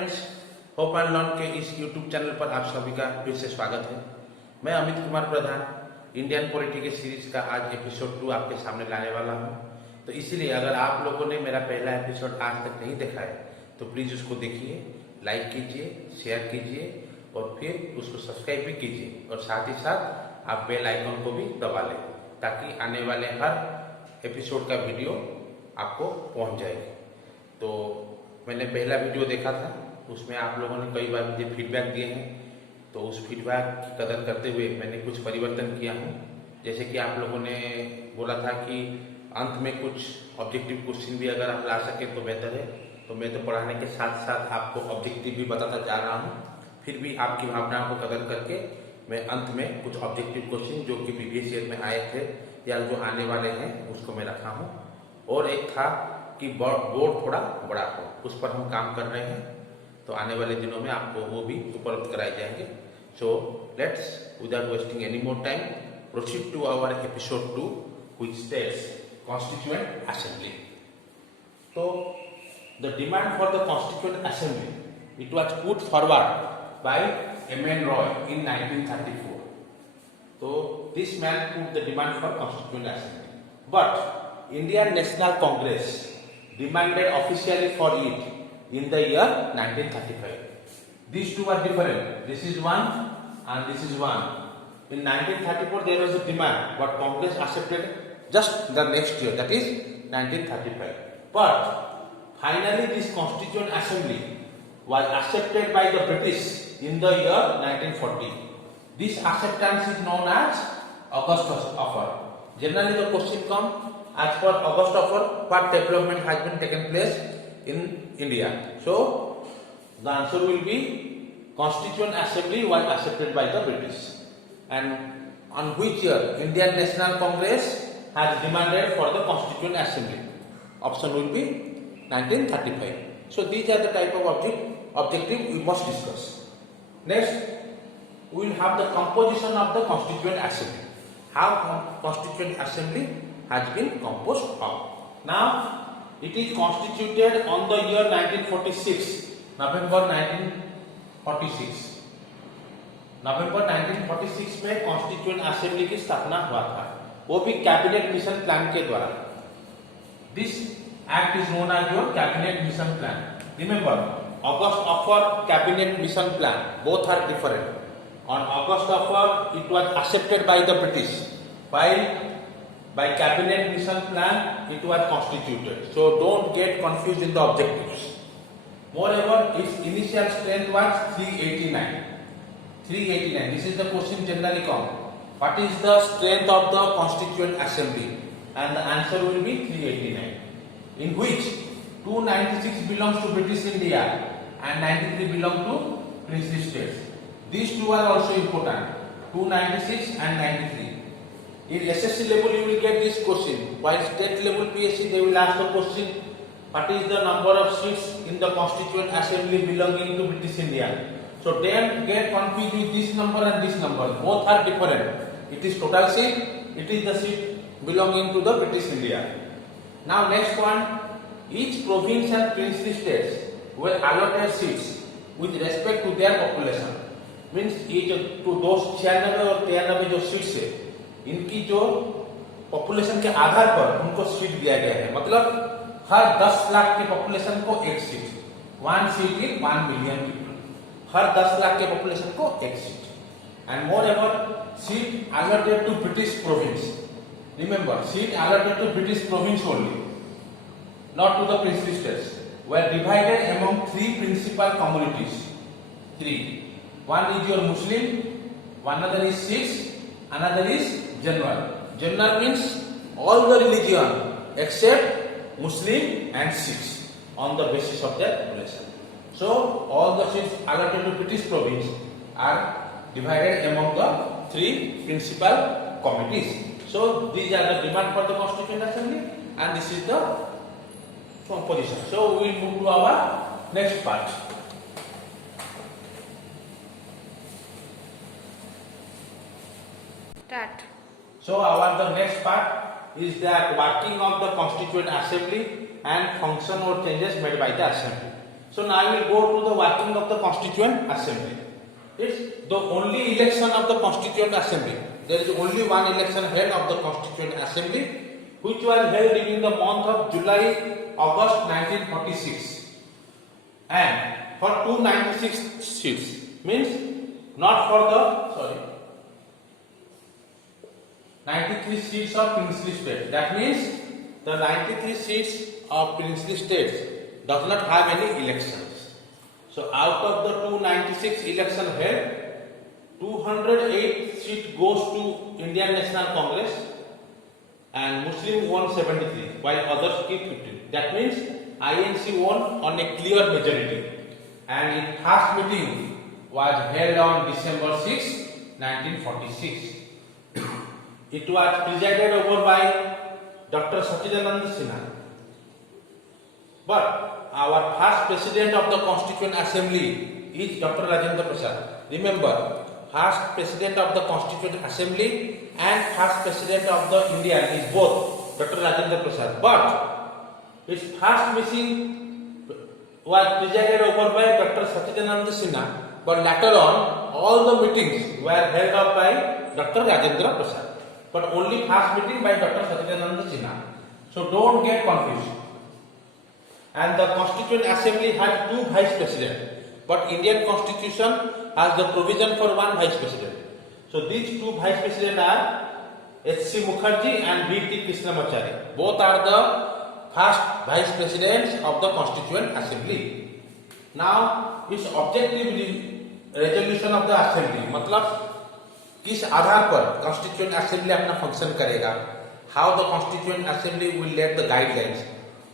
Friends, hope and learn के इस YouTube channel पर आप सभी का फिर से स्वागत है। मैं अमित कुमार प्रधान इंडियन पॉलिटी के सीरीज का आज एपिसोड 2 आपके सामने लाने वाला हूं। तो इसीलिए अगर आप लोगों ने मेरा पहला एपिसोड आज तक नहीं देखा है तो प्लीज़ उसको देखिए, लाइक कीजिए, शेयर कीजिए और फिर उसको सब्सक्राइब भी कीजिए और साथ ही साथ आप बेल आइकन को भी दबा लें ताकि आने वाले हर एपिसोड का वीडियो आपको पहुंच जाएगी। तो मैंने पहला वीडियो देखा था, उसमें आप लोगों ने कई बार मुझे फीडबैक दिए हैं, तो उस फीडबैक की कदर करते हुए मैंने कुछ परिवर्तन किया हूँ। जैसे कि आप लोगों ने बोला था कि अंत में कुछ ऑब्जेक्टिव क्वेश्चन भी अगर आप ला सकें तो बेहतर है, तो मैं तो पढ़ाने के साथ साथ आपको ऑब्जेक्टिव भी बताता जा रहा हूँ। फिर भी आपकी भावनाओं को कदर करके मैं अंत में कुछ ऑब्जेक्टिव क्वेश्चन जो कि प्रीवियस ईयर में आए थे या जो आने वाले हैं उसको मैं रखा हूँ। और एक था कि बोर्ड थोड़ा बड़ा हो, उस पर हम काम कर रहे हैं, तो आने वाले दिनों में आपको वो भी उपलब्ध कराए जाएंगे। So let's without wasting any more time proceed to our episode 2 which states constituent assembly. तो the demand for the constituent assembly it was put forward by M N. Roy in 1934. So this man put the demand for constituent assembly, but Indian National Congress demanded officially for it in the year 1935. These two are different. This is one and this is one. In 1934 there was a demand, but Congress accepted just the next year, that is 1935. But finally this Constituent Assembly was accepted by the British in the year 1940. This acceptance is known as August Offer. Generally the question comes as per August Offer, what development has been taken place in India. So the answer will be Constituent Assembly was accepted by the British. And on which year Indian National Congress has demanded for the Constituent Assembly? Option will be 1935. So these are the type of objective we must discuss. Next, we will have the composition of the Constituent Assembly. How Constituent Assembly has been composed of. Now, it is constituted on the year 1946, November 1946. नवंबर 1946 में constituent assembly की स्थापना हुआ था, वो भी cabinet mission plan के द्वारा। This act is known as your cabinet mission plan. Remember, August Offer, cabinet mission plan, both are different. On August Offer, it was accepted by the British, while by cabinet mission plan, it was constituted. So don't get confused in the objectives. Moreover, its initial strength was 389. 389. This is the question generally come. What is the strength of the Constituent Assembly? And the answer will be 389. In which 296 belongs to British India and 93 belong to princely states. These two are also important, 296 and 93. In SSC level you will get this question, while state level PSC they will ask the question, what is the number of seats in the Constituent Assembly belonging to British India? So don't get confused with this number and this number, both are different. It is total seat, it is the seat belonging to the British India. Now next one, each province and princely states were allotted seats with respect to their population. Means ये जो तो 96 और 93 जो seats है, इनकी जो population के आधार पर उनको सीट दिया गया है। मतलब हर 10 लाख के पॉपुलेशन को एक seat, 1 seat in 1 million people, हर 10 लाख के पॉपुलेशन को एक seat. And more ever seat allotted to British province. Remember, seat allotted to British province only, not to the princely states, were divided among 3 principal communities. 3. One is your Muslim, another is Sikhs, another is general. General means all the religion except Muslim and Sikhs on the basis of their population. So all the seats allotted to British province are divided among the 3 principal committees. So these are the demand for the Constituent Assembly and this is the composition. So we will move to our next part. Start. So the next part is that working of the Constituent Assembly and function or changes made by the Assembly. So now I will go to the working of the Constituent Assembly. It's the only election of the Constituent Assembly. There is only one election held of the Constituent Assembly, which was held during the month of July, August 1946, and for 296 seats, means not for the 93 seats of princely states. That means the 93 seats of princely states does not have any elections. So out of the 296 election held, 208 seat goes to Indian National Congress and Muslim won 73 while others keep 15. That means INC won on a clear majority, and its first meeting was held on December 6, 1946. It was presided over by Dr. Sachidanand Sinha. But our first president of the Constituent Assembly is Dr. Rajendra Prasad. Remember, first president of the Constituent Assembly and first president of the India is both Dr. Rajendra Prasad. But its first meeting was presided over by Dr. Sachidanand Sinha. But later on, all the meetings were held up by Dr. Rajendra Prasad. But only first meeting by Dr. Sachidanand Sinha. So don't get confused. And the Constituent Assembly has two vice presidents, but Indian Constitution has the provision for one vice president. So these two vice presidents are H.C. Mukherjee and B.T. Krishnamacharya. Both are the first vice presidents of the Constituent Assembly. Now, its objective resolution of the Assembly, मतलब किस आधार पर Constituent Assembly अपना function करेगा, how the Constituent Assembly will let the guidelines,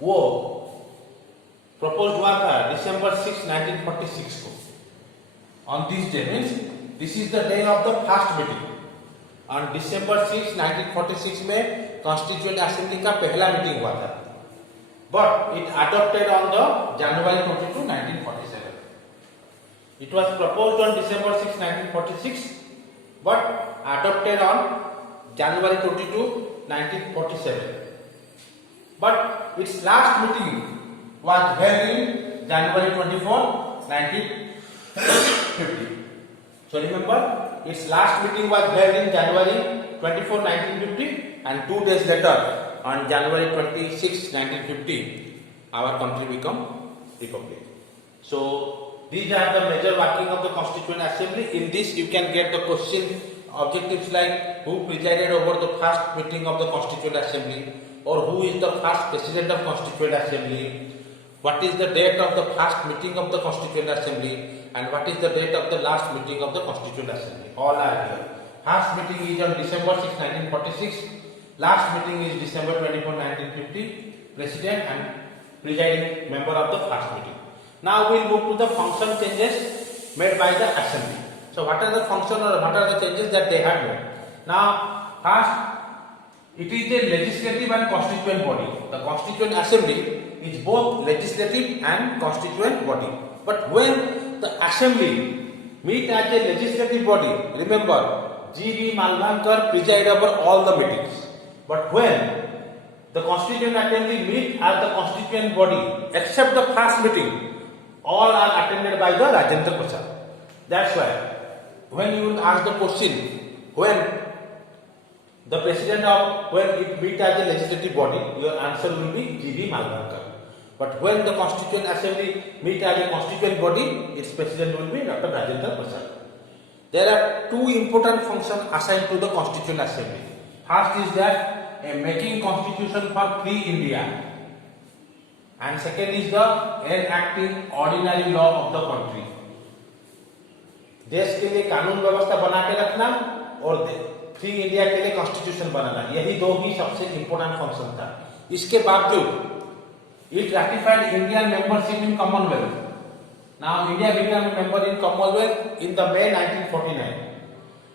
वो propose हुआ था December 6, 1946 को. On this day, means this is the day of the first meeting. On December 6, 1946 में Constituent Assembly का पहला मीटिंग हुआ था. But it adopted on the January 22, 1947. It was proposed on December 6, 1946, but adopted on January 22, 1947. But its last meeting was held in January 24, 1950. So remember, its last meeting was held in January 24, 1950, and 2 days later, on January 26, 1950, our country became republic. So these are the major working of the Constituent Assembly. In this, you can get the question objectives like who presided over the first meeting of the Constituent Assembly, or who is the first president of Constituent Assembly, what is the date of the first meeting of the Constituent Assembly, and what is the date of the last meeting of the Constituent Assembly. All are here. First meeting is on December 6, 1946. Last meeting is December 24, 1950. President and presiding member of the first meeting. Now we will move to the function changes made by the Assembly. So what are the function or what are the changes that they have made? Now first, it is a legislative and constituent body. The Constituent Assembly is both legislative and constituent body. But when the Assembly meet as a legislative body, remember G.D. Malvankar preside over all the meetings. But when the Constituent Assembly meet as the constituent body, except the first meeting, all are attended by the Rajendra Prasad. That's why when you will ask the question, when the president of, when it meet as a legislative body, your answer will be G.D. Malvankar. But when the Constituent Assembly meet as a constituent body, its president will be Dr. Rajendra Prasad. There are two important functions assigned to the Constituent Assembly. First is that a making constitution for free India, and second is the enacting ordinary law of the country. देश के लिए कानून व्यवस्था बना के रखना और free India के लिए कॉन्स्टिट्यूशन बनाना, यही दो ही सबसे इंपॉर्टेंट फंक्शन था. इसके बावजूद it ratified Indian membership in Commonwealth. Now India became a member in Commonwealth in the May 1949,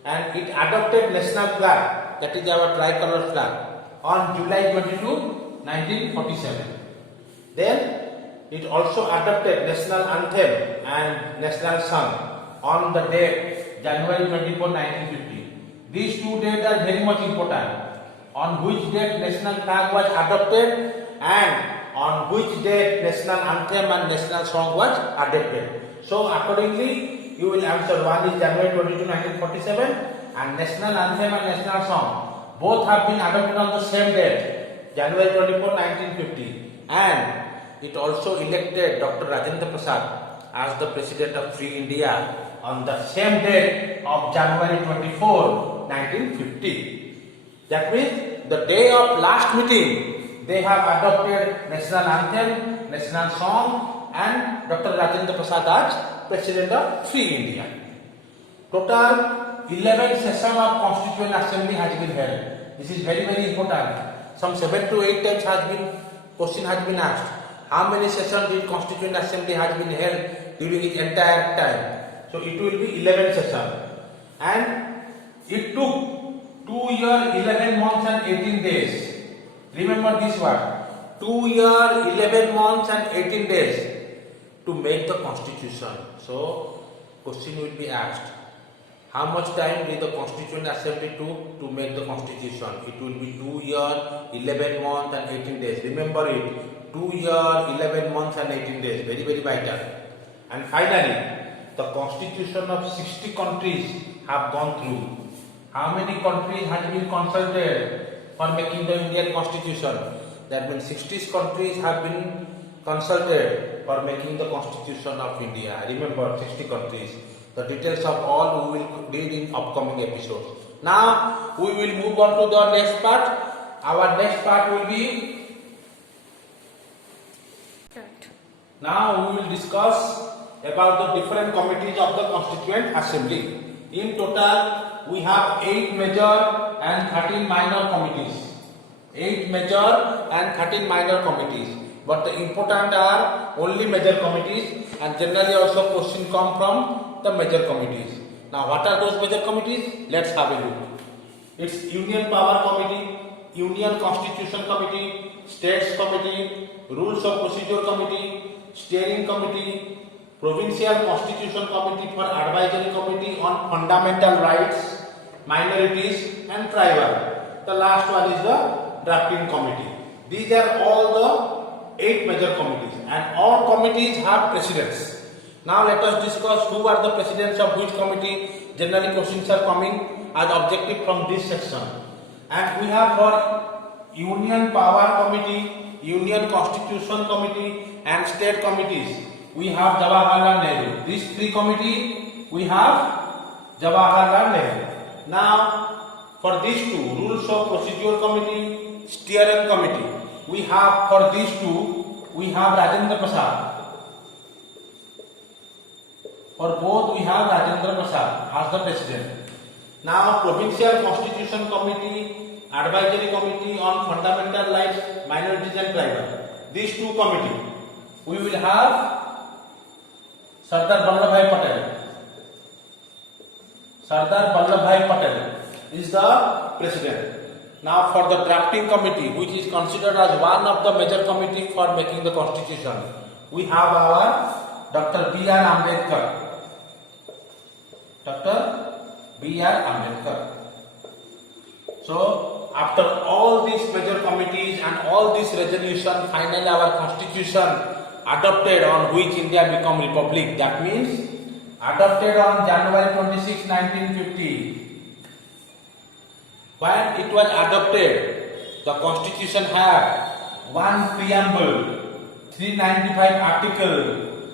and it adopted national flag, that is our tricolor flag, on July 22, 1947. Then it also adopted national anthem and national song on the date January 24, 1950. These two dates are very much important, on which date national flag was adopted and on which day national anthem and national song was adopted. So accordingly, you will answer. One is January 22, 1947, and national anthem and national song both have been adopted on the same date, January 24, 1950, and it also elected Dr. Rajendra Prasad as the President of Free India on the same date of January 24, 1950. That means the day of last meeting, they have adopted national anthem, national song, and Dr. Rajendra Prasad as President of Free India. Total 11 sessions of Constituent Assembly has been held. This is very, very important. Some 7 to 8 times question has been asked. How many sessions did Constituent Assembly has been held during its entire time? So it will be 11 sessions. And it took 2 years, 11 months and 18 days. Remember this word. 2 years, 11 months and 18 days to make the Constitution. So question will be asked. How much time did the Constituent Assembly took to make the Constitution? It will be 2 years, 11 months and 18 days. Remember it. 2 years, 11 months and 18 days. Very, very vital. And finally, the Constitution of 60 countries have gone through. How many countries has been consulted for making the Indian Constitution? That means 60 countries have been consulted for making the Constitution of India. Remember, 60 countries. The details of all we will read in upcoming episodes. Now we will move on to the next part. Our next part will be. Now we will discuss about the different committees of the Constituent Assembly. In total, we have 8 major and 13 minor committees. 8 major and 13 minor committees. But the important are only major committees, and generally also question come from the major committees. Now what are those major committees? Let's have a look. It's Union Power Committee, Union Constitution Committee, States Committee, Rules of Procedure Committee, Steering Committee, Provincial Constitution Committee for Advisory Committee on Fundamental Rights, Minorities and Tribal. The last one is the Drafting Committee. These are all the 8 major committees, and all committees have presidents. Now let us discuss who are the presidents of which committee. Generally questions are coming as objective from this section. And we have for Union Power Committee, Union Constitution Committee and State Committees, we have Jawaharlal Nehru. These 3 committees, we have Jawaharlal Nehru. Now for these 2, Rules of Procedure Committee, Steering Committee, we have for these 2, we have Rajendra Prasad. For both we have Rajendra Prasad as the president. Now Provincial Constitution Committee, Advisory Committee on Fundamental Rights, Minorities and Tribal. These 2 committees, we will have Sardar Vallabhbhai Patel. Sardar Vallabhbhai Patel is the president. Now for the Drafting Committee, which is considered as one of the major committee for making the Constitution, we have our Dr. B.R. Ambedkar. Dr. B.R. Ambedkar. So after all these major committees and all these resolutions, finally our Constitution adopted on which India become republic. That means adopted on January 26, 1950. When it was adopted, the Constitution had 1 preamble, 395 article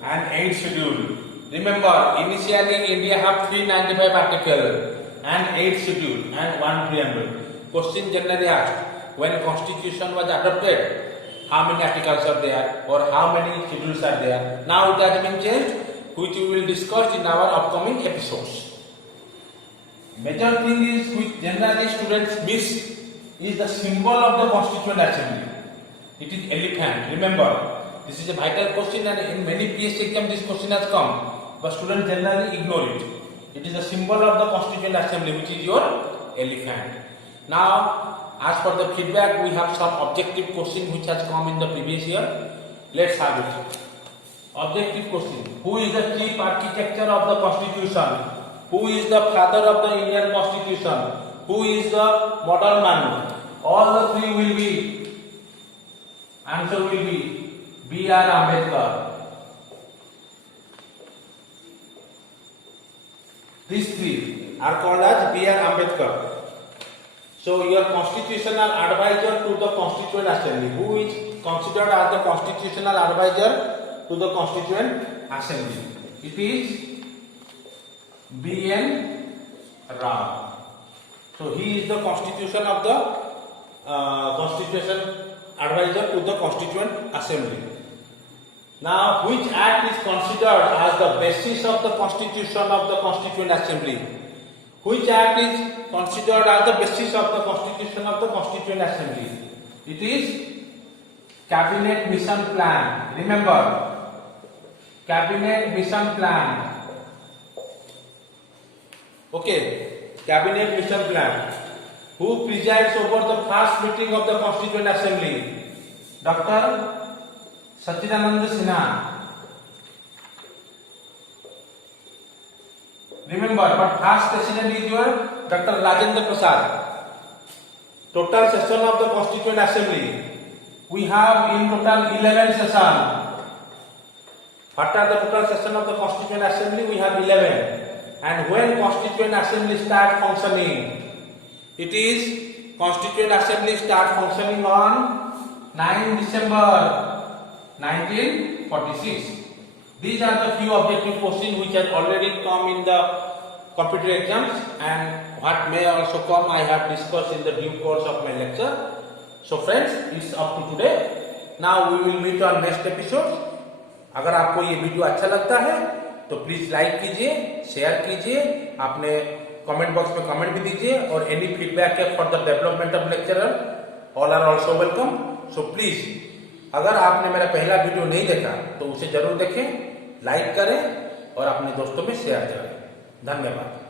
and 8 schedule. Remember, initially India have 395 article and 8 schedule and 1 preamble. Question generally asked, when Constitution was adopted, how many articles are there or how many schedules are there? Now it has been changed, which we will discuss in our upcoming episodes. Major thing is which generally students miss is the symbol of the Constituent Assembly. It is elephant. Remember, this is a vital question and in many PSC exams this question has come, but students generally ignore it. It is a symbol of the Constituent Assembly, which is your elephant. Now, as for the feedback, we have some objective question which has come in the previous year. Let's have it. Objective question: who is the chief architect of the Constitution? Who is the father of the Indian Constitution? Who is the model man? All the 3 will be Answer will be B.R. Ambedkar. These three are called as B.R. Ambedkar. So your constitutional advisor to the Constituent Assembly. Who is considered as the constitutional advisor to the Constituent Assembly? It is B.N. Rao. So he is the constitution of the constitution advisor to the Constituent Assembly. Now, which act is considered as the basis of the constitution of the Constituent Assembly? Which act is considered as the basis of the constitution of the Constituent Assembly? It is Cabinet Mission Plan. Remember, Cabinet Mission Plan. Okay, Cabinet Mission Plan. Who presides over the first meeting of the Constituent Assembly? Dr. Sachidananda Sinha. Remember, but first president is your Dr. Rajendra Prasad. Total session of the Constituent Assembly. We have in total 11 sessions. What are the total session of the Constituent Assembly? We have 11. And when Constituent Assembly start functioning? It is Constituent Assembly start functioning on 9 December 1946. These are the few objective questions which have already come in the computer exams, and what may also come I have discussed in the due course of my lecture. So friends, it's up to today. Now we will meet on next episode. अगर आपको ये video अच्छा लगता है तो please like कीजिए, share कीजिए, आपने कमेंट बॉक्स में कमेंट भी दीजिए, और any feedback for the development of lecturer all are also welcome. So please, अगर आपने मेरा पहला वीडियो नहीं देखा तो उसे जरूर देखें, लाइक करें और अपने दोस्तों में शेयर करें. धन्यवाद.